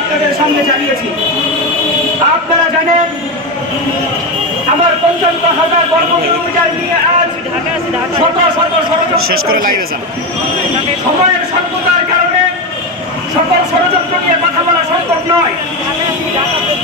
আপনাদের সামনে জানিয়েছি। আপনারা জানেন আমার পঞ্চান্ন হাজার বর্গ কিলোমিটার নিয়ে আজ শত শত ষড়যন্ত্র শেষ করে লাইভে যান। সময়ের স্বল্পতার কারণে সকল ষড়যন্ত্র নিয়ে কথা বলা সম্ভব নয়।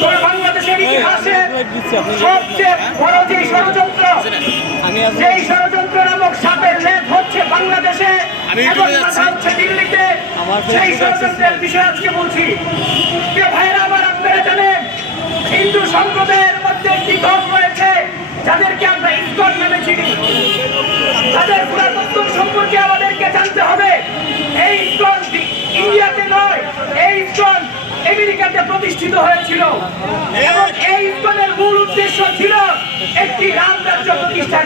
তবে বাংলাদেশের ইতিহাসে সবচেয়ে বড় যে ষড়যন্ত্র সেই ষড়যন্ত্র নামক সাপের লেপ হচ্ছে বাংলাদেশে আমি এবং ইউটিউবে মাথা যাচ্ছি। হচ্ছে দিল্লিতে সেই ষড়যন্ত্রের বিষয়ে আজকে বলছি প্রিয় ভাইয়েরা আমার আপনারা জানেন হিন্দু সম্প্রদায়ের মধ্যে একটি দল রয়েছে যাদেরকে আমরা ইস্কন নামে চিনি। তাদের পুরাতত্ত্ব সম্পর্কে আমাদেরকে জানতে হবে। এই ইস্কন ইন্ডিয়াতে নয় এই ইস্কন আমেরিকাতে প্রতিষ্ঠিত হয়েছিল। এবং এই ইস্কনের মূল উদ্দেশ্য ছিল একটি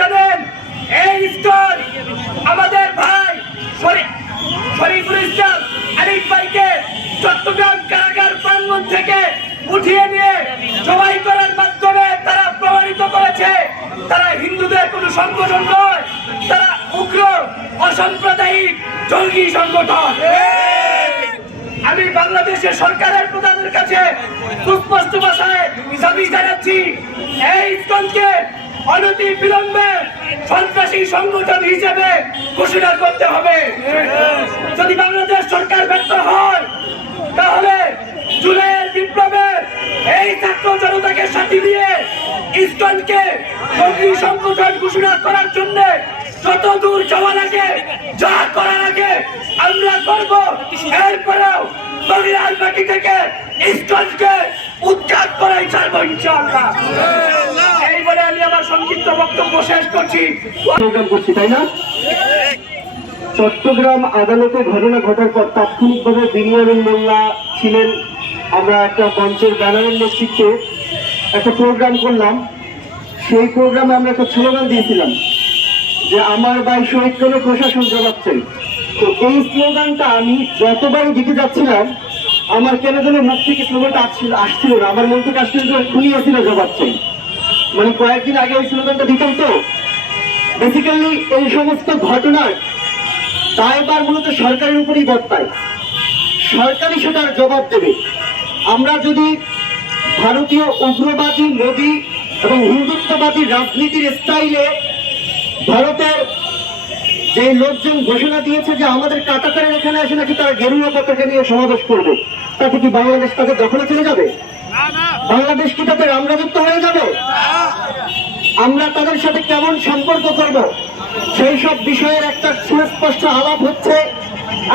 জানেন, এই স্তর আমাদের ভাই শরীফ শরীফুল ইসলাম আলিফ ভাইকে চট্টগ্রাম কারাগার প্রাঙ্গণ থেকে উঠিয়ে নিয়ে জবাই করার মাধ্যমে তারা প্রমাণিত করেছে, তারা হিন্দুদের কোনো সংগঠন নয়, তারা উগ্র, অসাম্প্রদায়িক জঙ্গি সংগঠন। আমি বাংলাদেশের সরকারের প্রধানের কাছে সুস্পষ্ট ভাষায় দাবি জানাচ্ছি, এই ইস্কনকে অনতি বিলম্বে সন্ত্রাসী সংগঠন হিসেবে ঘোষণা করতে হবে। যদি বাংলাদেশ সরকার ব্যর্থ হয়, তাহলে জুলাইয়ের বিপ্লবের এই ছাত্র জনতাকে সাথী দিয়ে ইস্কনকে জঙ্গি সংগঠন ঘোষণা করার জন্য যত দূর যাওয়া লাগে যা করার আগে করব। এরপরেও বাংলার মাটি থেকে ইস্কনকে উৎখাত করাই ছাড়বো ইনশাআল্লাহ। এই বলে আমি আমার সংক্ষিপ্ত বক্তব্য শেষ করছি। প্রোগ্রাম করছি তাই না? চট্টগ্রাম আদালতে ঘটনা ঘটার পর তাৎক্ষণিকভাবে বিনিয়ামিন মোল্লা ছিলেন আমরা একটা মঞ্চের ব্যানারের নেতৃত্বে একটা প্রোগ্রাম করলাম। সেই প্রোগ্রামে আমরা একটা স্লোগান দিয়েছিলাম যে আমার ভাই শহীদ কোনো প্রশাসন জবাব চাই তো এই স্লোগানটা আমি যতবারই দিতে যাচ্ছিলাম, আমার কেন যেন মুখ থেকে স্লোগানটা আসছিল আসছিল না। আমার মন থেকে আসছিল যে খুনি আসছিল জবাব চাই। মানে কয়েকদিন আগে ওই স্লোগানটা দিতাম তো। বেসিক্যালি এই সমস্ত ঘটনার দায়বার মূলত সরকারের উপরেই বর্তায়। সরকারই সেটার জবাব দেবে। আমরা যদি ভারতীয় উগ্রবাদী, মোদী এবং হিন্দুত্ববাদী রাজনীতির স্টাইলে ভারতের যে লোকজন ঘোষণা দিয়েছে যে আমাদের কাটাতারের এখানে আসে নাকি তারা গেরুয়া পতাকা নিয়ে সমাবেশ করবে, তাতে কি বাংলাদেশ তাদের দখলে চলে যাবে? বাংলাদেশ কি তাতে রামরাজত্ব হয়ে যাবে? আমরা তাদের সাথে কেমন সম্পর্ক করব? সেই সব বিষয়ের একটা সুস্পষ্ট আলাপ হচ্ছে,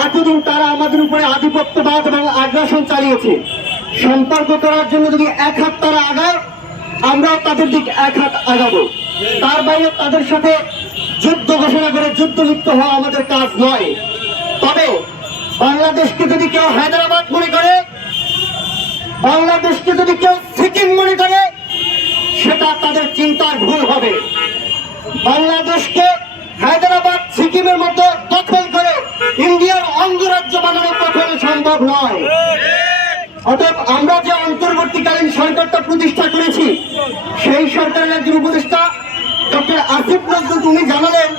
এতদিন তারা আমাদের উপরে আধিপত্যবাদ এবং আগ্রাসন চালিয়েছে। সম্পর্ক করার জন্য যদি এক হাত তারা আগায়, আমরাও তাদের দিক এক হাত আগাবো। তার বাইরে তাদের সাথে ঘোষণা করে যুদ্ধ লিপ্ত হওয়া আমাদের কাজ নয়। তবে বাংলাদেশকে যদি কেউ হায়দ্রাবাদ মনে করে, বাংলাদেশকে যদি কেউ সিকিম মনে করে, সেটা তাদের চিন্তার ভুল হবে। বাংলাদেশকে হায়দ্রাবাদ সিকিমের মতো দখল করে ইন্ডিয়ার অঙ্গরাজ্য বানানো কখনো সম্ভব নয়। অতএব আমরা যে অন্তর্বর্তীকালীন সরকারটা প্রতিষ্ঠা করেছি, সেই সরকারের একজন উপদেষ্টা ডক্টর আসিফ নজরুল, উনি জানালেন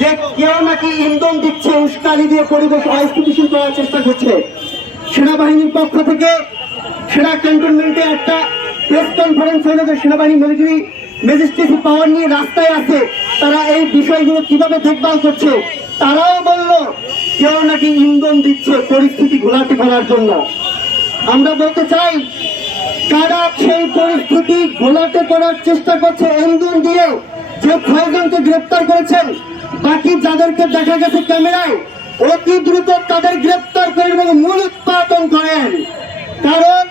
যে কেউ নাকি ইন্ধন দিচ্ছে, উস্কানি দিয়ে পরিবেশ অস্থিতিশীল করার চেষ্টা করছে। সেনাবাহিনীর পক্ষ থেকে সেনা ক্যান্টনমেন্টে একটা প্রেস কনফারেন্স হলো যে সেনাবাহিনী মিলিটারি ম্যাজিস্ট্রেসি পাওয়ার নিয়ে রাস্তায় আছে, তারা এই বিষয়গুলো কীভাবে দেখভাল করছে? তারাও বলল, কেউ নাকি ইন্ধন দিচ্ছে পরিস্থিতি ঘোলাটে করার জন্য। আমরা বলতে চাই, কারা সেই পরিস্থিতি ঘোলাটে করার চেষ্টা করছে, ইন্ধন দিয়ে যে ছয়জনকে গ্রেপ্তার করেছেন বাকি যাদেরকে দেখা গেছে ক্যামেরায়, অতি দ্রুত তাদের গ্রেপ্তার করেন এবং মূল উৎপাদন করেন। কারণ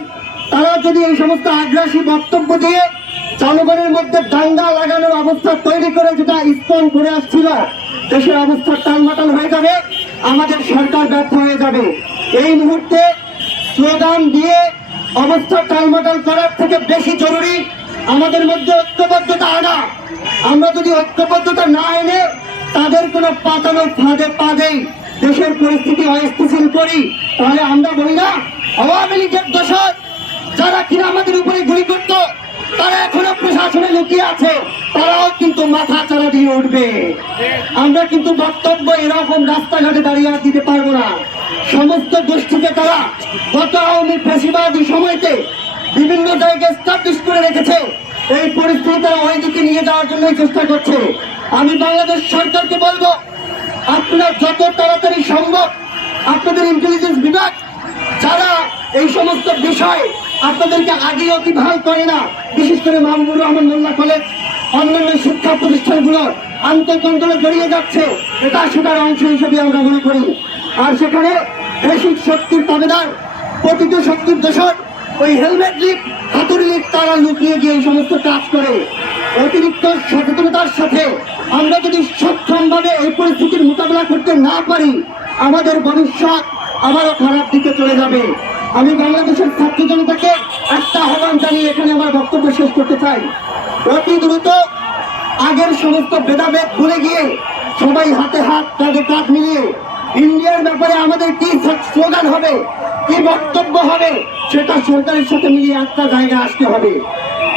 তারা যদি এই সমস্ত আগ্রাসী বক্তব্য দিয়ে জনগণের মধ্যে দাঙ্গা লাগানোর অবস্থা তৈরি করে যেটা স্পন করে আসছিল, দেশের অবস্থা টালমাটাল হয়ে যাবে, আমাদের সরকার ব্যর্থ হয়ে যাবে। এই মুহূর্তে স্লোগান দিয়ে অবস্থা টালমাটাল করার থেকে বেশি জরুরি আমাদের মধ্যে ঐক্যবদ্ধতা আনা। আমরা যদি ঐক্যবদ্ধতা না কোনো পাতানো ফাঁদে পা দেই, দেশের পরিস্থিতি অস্থিতিশীল করি, তাহলে আমরা বলি না, আওয়ামী লীগের দোষর, যারা কিনা আমাদের উপরে গুলি করতো, তারা এখনও প্রশাসনে লুকিয়ে আছে, তারাও কিন্তু মাথা চারা দিয়ে উঠবে। আমরা কিন্তু বক্তব্য এরকম রাস্তাঘাটে দাঁড়িয়ে দিতে পারব না। সমস্ত গোষ্ঠীকে তারা গত আওয়ামী ফেসিবাদী সময়তে বিভিন্ন জায়গায় স্টাবলিশ করে রেখেছে। এই পরিস্থিতি তারা ওই দিকে নিয়ে যাওয়ার জন্যই চেষ্টা করছে। আমি বাংলাদেশ সরকারকে বলব, আপনারা যত তাড়াতাড়ি সম্ভব আপনাদের ইন্টেলিজেন্স বিভাগ, যারা এই সমস্ত বিষয় আপনাদেরকে আগে অতিভাল করে না, বিশেষ করে মাহবুবুর রহমান মোল্লা কলেজ অন্যান্য শিক্ষা প্রতিষ্ঠানগুলো আন্তঃকন্ট্রোলে জড়িয়ে যাচ্ছে এটা সেটার অংশ হিসেবে আমরা মনে করি। আর সেখানে বেসিক শক্তির দাবেদার প্রকৃত শক্তির দোষর, ওই হেলমেট লিগ হাতুড়ি লিগ তারা লুকিয়ে গিয়ে এই সমস্ত কাজ করে। অতিরিক্ত সচেতনতার সাথে আমরা যদি সক্ষমভাবে এই পরিস্থিতির মোকাবেলা করতে না পারি, আমাদের ভবিষ্যৎ আবারও খারাপ দিকে চলে যাবে। আমি বাংলাদেশের ছাত্র জনতাকে একটা আহ্বান জানিয়ে এখানে আমার বক্তব্য শেষ করতে চাই। অতি দ্রুত আগের সমস্ত ভেদাভেদ ভুলে গিয়ে সবাই হাতে হাত, কাঁধে কাঁধ মিলিয়ে ইন্ডিয়ার ব্যাপারে আমাদের কি স্লোগান হবে, কি বক্তব্য হবে, সেটা সরকারের সাথে মিলিয়ে একটা জায়গায় আসতে হবে।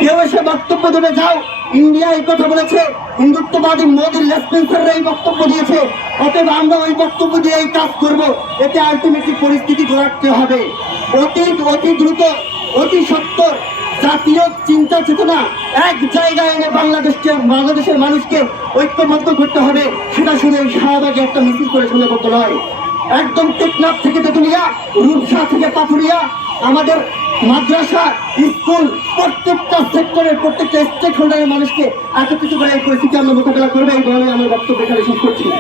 কেউ এসে বক্তব্য দেবে, যাও। ইন্ডিয়া এই কথা বলেছে। হিন্দুত্ববাদী মোদীর লেসপেন্সাররা এই বক্তব্য দিয়েছে। অতএব আমরা ওই বক্তব্য দিয়ে এই কাজ করব। এতে আলটিমেটলি পরিস্থিতি গড়াতে হবে। অতি অতি দ্রুত, অতি সত্তর জাতীয় চিন্তা চেতনা এক জায়গায় এনে বাংলাদেশকে, বাংলাদেশের মানুষকে ঐক্যবদ্ধ করতে হবে, সেটা শুধু এই একটা মিছিল করে শুনে করতে নয় একদম টেকনাফ থেকে তেতুলিয়া রূপসা থেকে পাথুরিয়া আমাদের মাদ্রাসা, স্কুল, প্রত্যেকটা সেক্টরের প্রত্যেকটা স্টেক হোল্ডারের মানুষকে একত্রিত করে এই পরিস্থিতি আমরা মোকাবেলা করব। এই ধরনের আমার বক্তব্য এখানে শেষ করছি।